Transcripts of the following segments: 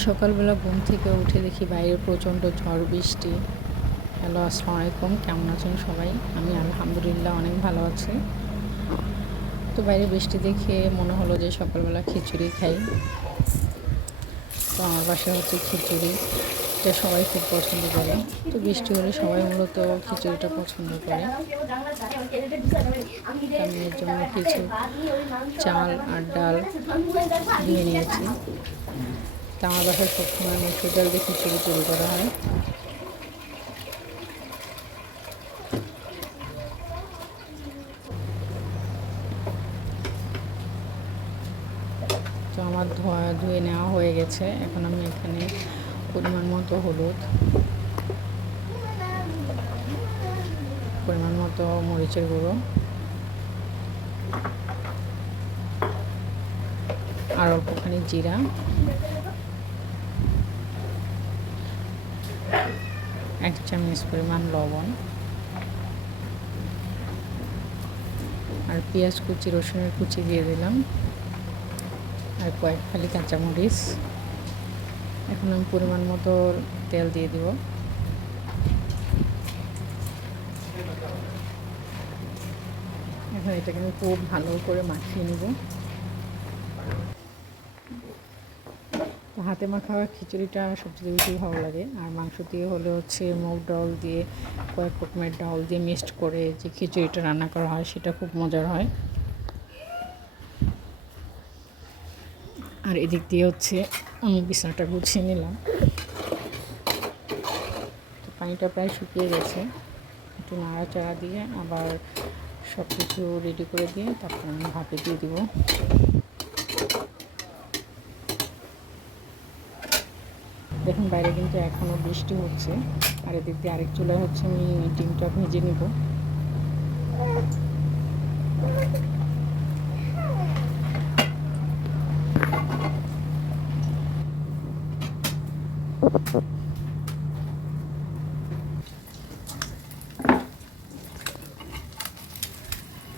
সকালবেলা ঘুম থেকে উঠে দেখি বাইরে প্রচণ্ড ঝড় বৃষ্টি। হ্যালো, আসসালামু আলাইকুম। কেমন আছেন সবাই? আমি আলহামদুলিল্লাহ অনেক ভালো আছি। তো বাইরে বৃষ্টি দেখে মনে হলো যে সকালবেলা খিচুড়ি খাই। তো আমার বাসায় হচ্ছে খিচুড়ি, এটা সবাই খুব পছন্দ করে। তো বৃষ্টি হলে সবাই মূলত খিচুড়িটা পছন্দ করে। আমি এর জন্য কিছু চাল আর ডাল ধুয়ে নিয়েছি। তা আমার বাসায় সবসময় মসুর ডাল দিয়ে খিচুড়ি তৈরি করা হয়। তো আমার ধুয়ে নেওয়া হয়ে গেছে। এখন আমি এখানে পরিমাণ মতো হলুদ, পরিমাণ মতো মরিচের গুঁড়ো আর অল্পখানি জিরা, এক চামচ পরিমাণ লবণ আর পেঁয়াজ কুচি, রসুনের কুচি দিয়ে দিলাম আর কয়েক ফালি কাঁচামরিচ। এখন আমি পরিমাণ মতো তেল দিয়ে দিব। এখন এটাকে আমি খুব ভালো করে মাখিয়ে নেব। হাতে মাখা খিচুড়িটা সবচেয়ে বেশি ভালো লাগে। আর মাংস দিয়ে হলে হচ্ছে মুগ ডাল দিয়ে, কয়েক রকমের ডাল দিয়ে মিক্সড করে যে খিচুড়িটা রান্না করা হয় সেটা খুব মজার হয়। আর এদিক দিয়ে হচ্ছে আমি বিছানাটা গুছিয়ে নিলাম। তো পানিটা প্রায় শুকিয়ে গেছে। একটু নাড়াচাড়া দিয়ে আবার সব কিছু রেডি করে দিয়ে তারপর আমি ভাপে দিয়ে দিব। দেখুন বাইরে কিন্তু এখনও বৃষ্টি হচ্ছে। আর এদিক দিয়ে আরেক চুলায় হচ্ছে আমি ডিমটা ভেজে নেব।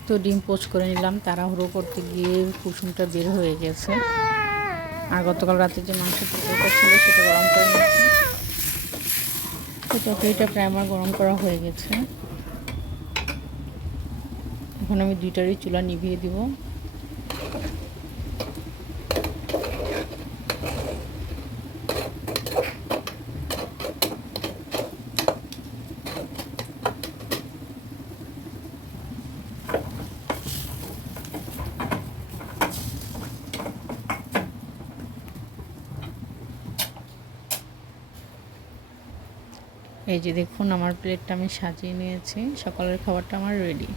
তো ডিম পোচ করে নিলাম, তাড়াহুড়ো করতে গিয়ে কুসুমটা বের হয়ে গেছে। আর গতকাল রাতে যে মাংসের তরকারিটা ছিল সেটা গরম করে নিয়েছি। তো তরকারিটা প্রায় আমার গরম করা হয়ে গেছে। এখন আমি দুইটারই চুলা নিভিয়ে দিব। এই যে দেখুন আমার প্লেটটা আমি সাজিয়ে নিয়েছি। সকালের খাবারটা আমার রেডি।